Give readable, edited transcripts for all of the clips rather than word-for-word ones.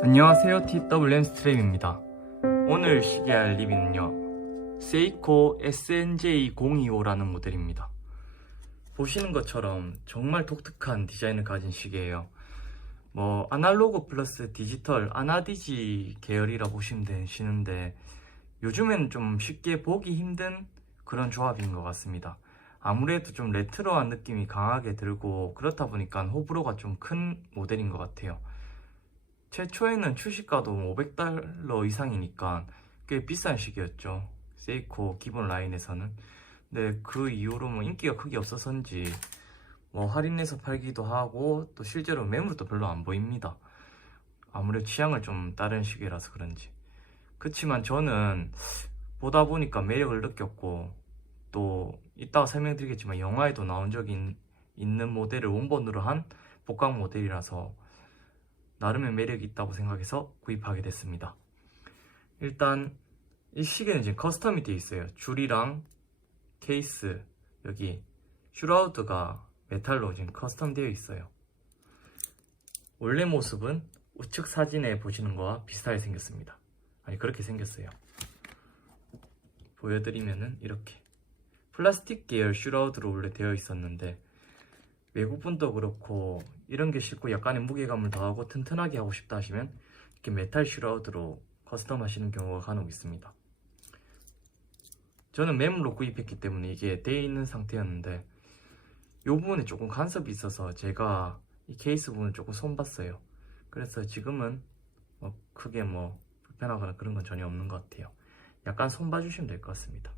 안녕하세요, TWM 스트랩입니다. 오늘 시계할 리뷰는요, 세이코 SNJ025라는 모델입니다. 보시는 것처럼 정말 독특한 디자인을 가진 시계예요. 아날로그 플러스 디지털, 아나디지 계열이라 보시면 되시는데, 요즘에는 좀 쉽게 보기 힘든 그런 조합인 것 같습니다. 아무래도 좀 레트로한 느낌이 강하게 들고, 그렇다 보니까 호불호가 좀 큰 모델인 것 같아요. 최초에는 출시가도 500달러 이상이니까 꽤 비싼 시기였죠. 세이코 기본 라인에서는. 근데 그 이후로 인기가 크게 없어서인지 할인해서 팔기도 하고 또 실제로 매물도 별로 안 보입니다. 아무래도 취향을 좀 다른 시기라서 그런지. 그치만 저는 보다 보니까 매력을 느꼈고, 또 이따가 설명드리겠지만 영화에도 나온 적이 있는 모델을 원본으로 한 복각 모델이라서 나름의 매력이 있다고 생각해서 구입하게 됐습니다. 일단 이 시계는 지금 커스텀이 되어 있어요. 줄이랑 케이스, 여기 슈라우드가 메탈로 지금 커스텀 되어 있어요. 원래 모습은 우측 사진에 보시는 거와 비슷하게 생겼습니다. 아니, 그렇게 생겼어요. 보여드리면은 이렇게 플라스틱 계열 슈라우드로 원래 되어 있었는데, 외국분도 그렇고 이런 게 싫고 약간의 무게감을 더하고 튼튼하게 하고 싶다 하시면 이렇게 메탈 슈라우드로 커스텀 하시는 경우가 간혹 있습니다. 저는 매물로 구입했기 때문에 이게 되어 있는 상태였는데, 이 부분에 조금 간섭이 있어서 제가 이 케이스 부분을 조금 손봤어요. 그래서 지금은 크게 불편하거나 그런 건 전혀 없는 것 같아요. 약간 손봐주시면 될 것 같습니다.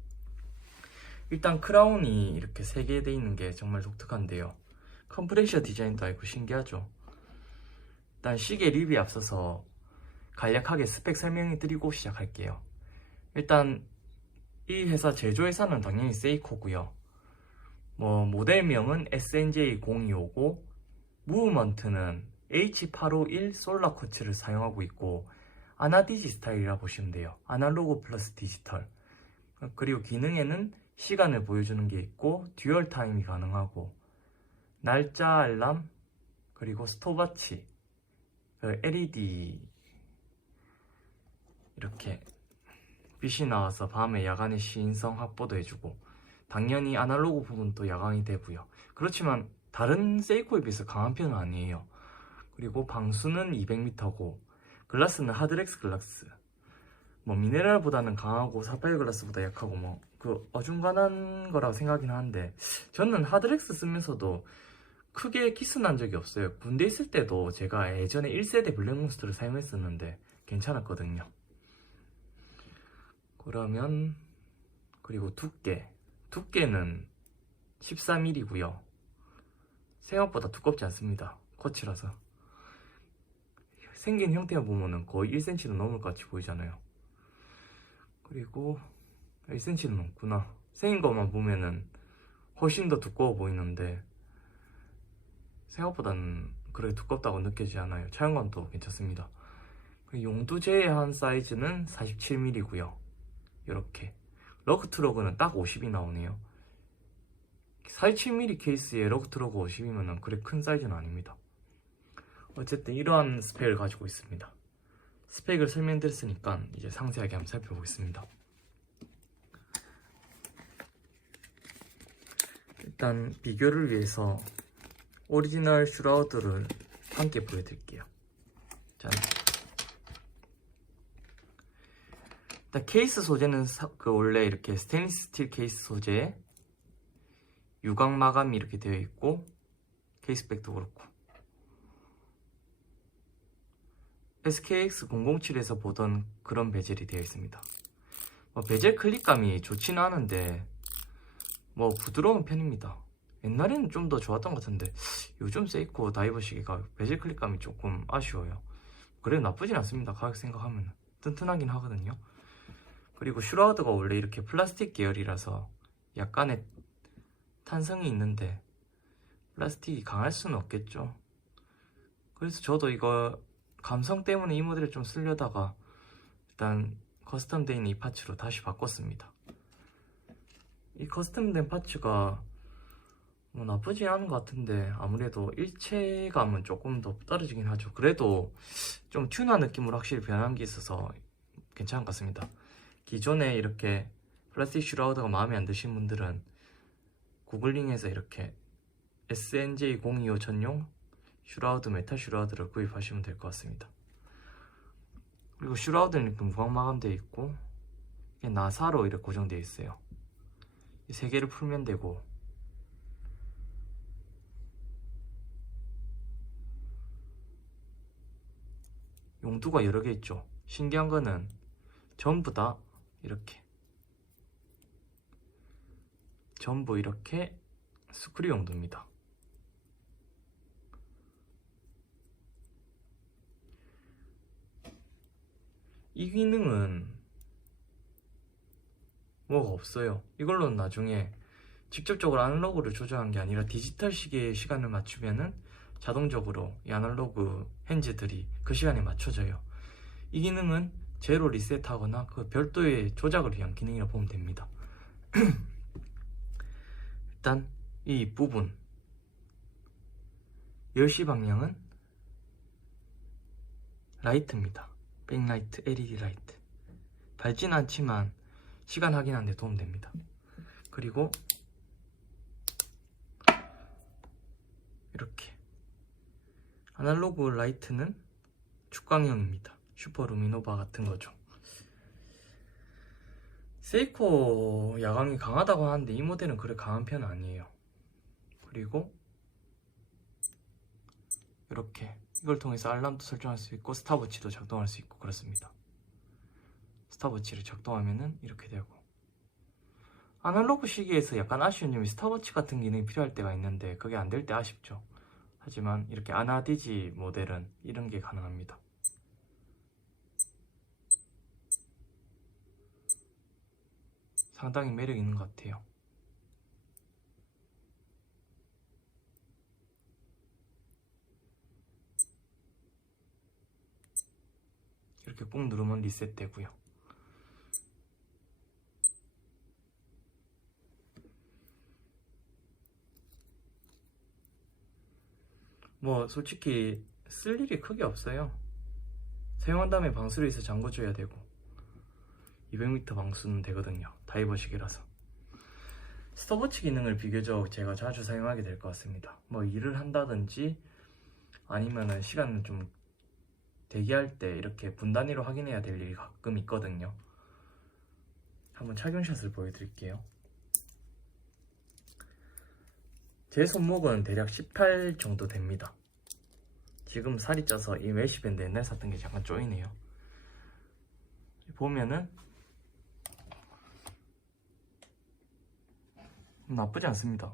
일단 크라운이 이렇게 3개 되어 있는 게 정말 독특한데요. 컴프레셔 디자인도 아니고 신기하죠. 일단 시계 리뷰에 앞서서 간략하게 스펙 설명해 드리고 시작할게요. 일단 이 회사 제조회사는 당연히 세이코고요. 모델명은 SNJ025고 무브먼트는 H851 솔라 쿼츠를 사용하고 있고, 아나디지 스타일이라 보시면 돼요. 아날로그 플러스 디지털. 그리고 기능에는 시간을 보여주는 게 있고 듀얼 타임이 가능하고, 날짜 알람, 그리고 스톱워치, LED 이렇게 빛이 나와서 밤에 야간의 시인성 확보도 해주고, 당연히 아날로그 부분도 야광이 되고요. 그렇지만 다른 세이코에 비해서 강한 편은 아니에요. 그리고 방수는 200m고 글라스는 하드렉스 글라스, 미네랄보다는 강하고 사파이어 글라스보다 약하고 어중간한 거라고 생각이긴 하는데, 저는 하드렉스 쓰면서도 크게 키스 난 적이 없어요. 군대 있을 때도 제가 예전에 1세대 블랙몬스터를 사용했었는데 괜찮았거든요. 그리고 두께는 14mm고요. 생각보다 두껍지 않습니다. 쿼츠라서. 생긴 형태만 보면은 거의 1cm도 넘을 것 같이 보이잖아요. 그리고 1cm는 넘구나. 생긴 것만 보면은 훨씬 더 두꺼워 보이는데, 생각보다는 그렇게 두껍다고 느껴지지 않아요. 차용감도 괜찮습니다. 용도 제외한 사이즈는 47mm고요. 이렇게 러그트러그는 딱 50이 나오네요. 47mm 케이스에 러그트러그 50이면 그래 큰 사이즈는 아닙니다. 어쨌든 이러한 스펙을 가지고 있습니다. 스펙을 설명드렸으니까 이제 상세하게 한번 살펴보겠습니다. 일단 비교를 위해서 오리지널 슈라우드를 함께 보여드릴게요. 짠. 일단 케이스 소재는 원래 이렇게 스테인리스 스틸 케이스 소재에 유광 마감이 이렇게 되어 있고, 케이스백도 그렇고 SKX007에서 보던 그런 베젤이 되어 있습니다. 베젤 클릭감이 좋지는 않은데 부드러운 편입니다. 옛날에는 좀 더 좋았던 것 같은데 요즘 세이코 다이버 시계가 베젤 클릭감이 조금 아쉬워요. 그래도 나쁘진 않습니다. 가격 생각하면 튼튼하긴 하거든요. 그리고 슈라우드가 원래 이렇게 플라스틱 계열이라서 약간의 탄성이 있는데 플라스틱이 강할 수는 없겠죠. 그래서 저도 이거 감성 때문에 이 모델을 좀 쓰려다가 일단 커스텀되어 있는 이 파츠로 다시 바꿨습니다. 이 커스텀된 파츠가 뭐 나쁘지 않은 것 같은데 아무래도 일체감은 조금 더 떨어지긴 하죠. 그래도 좀 튜너 느낌으로 확실히 변한 게 있어서 괜찮은 것 같습니다. 기존에 이렇게 플라스틱 슈라우더가 마음에 안 드신 분들은 구글링에서 이렇게 SNJ025 전용 슈라우드 메탈 슈라우드를 구입하시면 될 것 같습니다. 그리고 슈라우드는 이렇게 무광 마감되어 있고 나사로 이렇게 고정되어 있어요. 이 세 개를 풀면 되고, 용두가 여러 개 있죠. 신기한 거는 전부 다 이렇게 전부 이렇게 스크류 용도입니다. 이 기능은 뭐가 없어요. 이걸로는 나중에 직접적으로 아날로그를 조정한 게 아니라 디지털 시계의 시간을 맞추면은 자동적으로 이 아날로그 핸즈들이 그 시간에 맞춰져요. 이 기능은 제로 리셋하거나 그 별도의 조작을 위한 기능이라고 보면 됩니다. 일단 이 부분 10시 방향은 라이트입니다. 백라이트, LED 라이트. 밝진 않지만 시간 확인하는 데 도움됩니다. 그리고 이렇게 아날로그 라이트는 축광형입니다. 슈퍼 루미노바 같은 거죠. 세이코 야광이 강하다고 하는데 이 모델은 그래 강한 편은 아니에요. 그리고 이렇게 이걸 통해서 알람도 설정할 수 있고 스탑워치도 작동할 수 있고 그렇습니다. 스탑워치를 작동하면은 이렇게 되고, 아날로그 시계에서 약간 아쉬운 점이 스탑워치 같은 기능이 필요할 때가 있는데 그게 안 될 때 아쉽죠. 하지만 이렇게 아나디지 모델은 이런 게 가능합니다. 상당히 매력 있는 것 같아요. 이렇게 꾹 누르면 리셋되고요. 뭐 솔직히 쓸 일이 크게 없어요. 사용한 다음에 방수를 해서 잠궈줘야 되고 200m 방수는 되거든요. 다이버식이라서. 스톱워치 기능을 비교적 제가 자주 사용하게 될 것 같습니다. 뭐 일을 한다든지 아니면은 시간을 좀 대기할 때 이렇게 분 단위로 확인해야 될 일이 가끔 있거든요. 한번 착용샷을 보여드릴게요. 제 손목은 대략 18 정도 됩니다. 지금 살이 쪄서 이 메쉬밴드 옛날 샀던 게 잠깐 쪼이네요. 보면은 나쁘지 않습니다.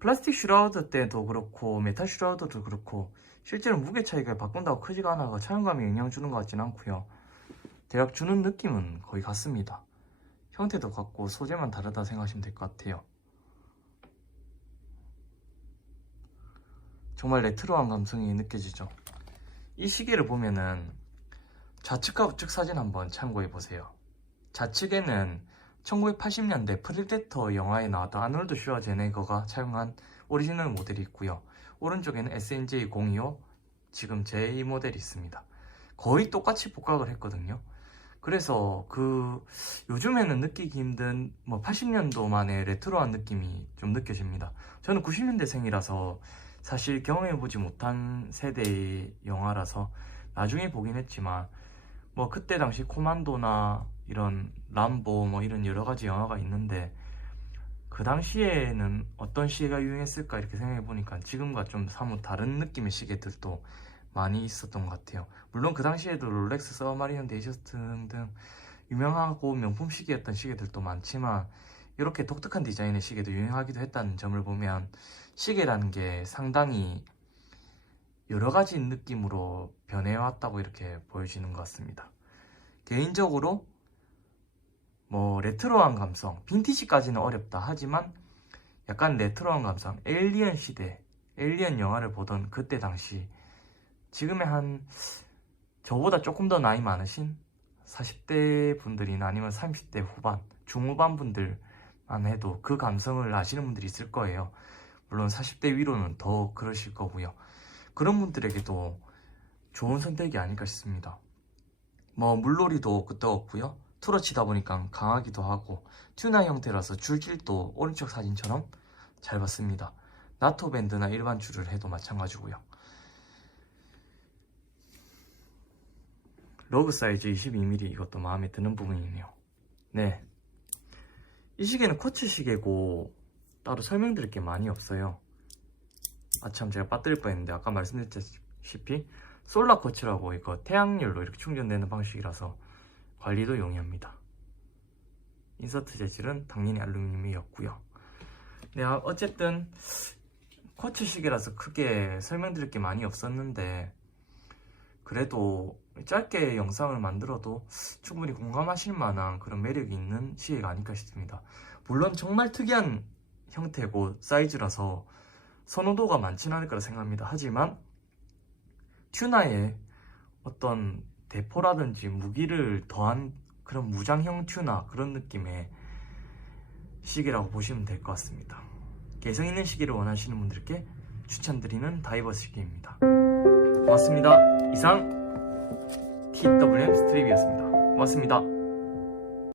플라스틱 슈라우드 때도 그렇고 메탈 슈라우드도 그렇고 실제로 무게 차이가 바꾼다고 크지가 않아서 차용감에 영향 주는 것 같진 않고요. 대략 주는 느낌은 거의 같습니다. 형태도 같고 소재만 다르다 생각하시면 될 것 같아요. 정말 레트로한 감성이 느껴지죠. 이 시계를 보면은 좌측과 우측 사진 한번 참고해보세요. 좌측에는 1980년대 프리데터 영화에 나왔던 아놀드 슈와제네거가 사용한 오리지널 모델이 있고요. 오른쪽에는 SNJ025 지금 제2 모델이 있습니다. 거의 똑같이 복각을 했거든요. 그래서 요즘에는 느끼기 힘든 80년도만의 레트로한 느낌이 좀 느껴집니다. 저는 90년대생이라서 사실 경험해보지 못한 세대의 영화라서 나중에 보긴 했지만 그때 당시 코만도나 이런 람보 이런 여러가지 영화가 있는데 그 당시에는 어떤 시계가 유행했을까 이렇게 생각해보니까 지금과 좀 사뭇 다른 느낌의 시계들도 많이 있었던 것 같아요. 물론 그 당시에도 롤렉스, 서마리온, 데이저스트 등 유명하고 명품 시계였던 시계들도 많지만 이렇게 독특한 디자인의 시계도 유행하기도 했다는 점을 보면 시계라는 게 상당히 여러가지 느낌으로 변해왔다고 이렇게 보여지는 것 같습니다. 개인적으로 레트로한 감성, 빈티지까지는 어렵다 하지만 약간 레트로한 감성, 에일리언 시대, 에일리언 영화를 보던 그때 당시 지금의 한 저보다 조금 더 나이 많으신 40대 분들이나 아니면 30대 후반, 중후반 분들 안 해도 그 감성을 아시는 분들이 있을 거예요. 물론 40대 위로는 더 그러실 거고요. 그런 분들에게도 좋은 선택이 아닐까 싶습니다. 뭐 물놀이도 끄떡없고요. 툴어 치다 보니까 강하기도 하고 튜나 형태라서 줄길도 오른쪽 사진처럼 잘 봤습니다. 나토 밴드나 일반 줄을 해도 마찬가지고요. 러그 사이즈 22mm 이것도 마음에 드는 부분이네요. 네, 이 시계는 쿼츠 시계고 따로 설명드릴 게 많이 없어요. 아참 제가 빠뜨릴 뻔했는데 아까 말씀드렸다시피 솔라 쿼츠라고 이거 태양열로 이렇게 충전되는 방식이라서 관리도 용이합니다. 인서트 재질은 당연히 알루미늄이었고요. 네, 어쨌든 쿼츠 시계라서 크게 설명드릴 게 많이 없었는데 그래도 짧게 영상을 만들어도 충분히 공감하실 만한 그런 매력이 있는 시계가 아닐까 싶습니다. 물론 정말 특이한 형태고 사이즈라서 선호도가 많지는 않을 거라 생각합니다. 하지만 튜나의 어떤 대포라든지 무기를 더한 그런 무장형 튜나 그런 느낌의 시계라고 보시면 될 것 같습니다. 개성 있는 시계를 원하시는 분들께 추천드리는 다이버 시계입니다. 고맙습니다. 이상 TWM 스트립이었습니다. 고맙습니다.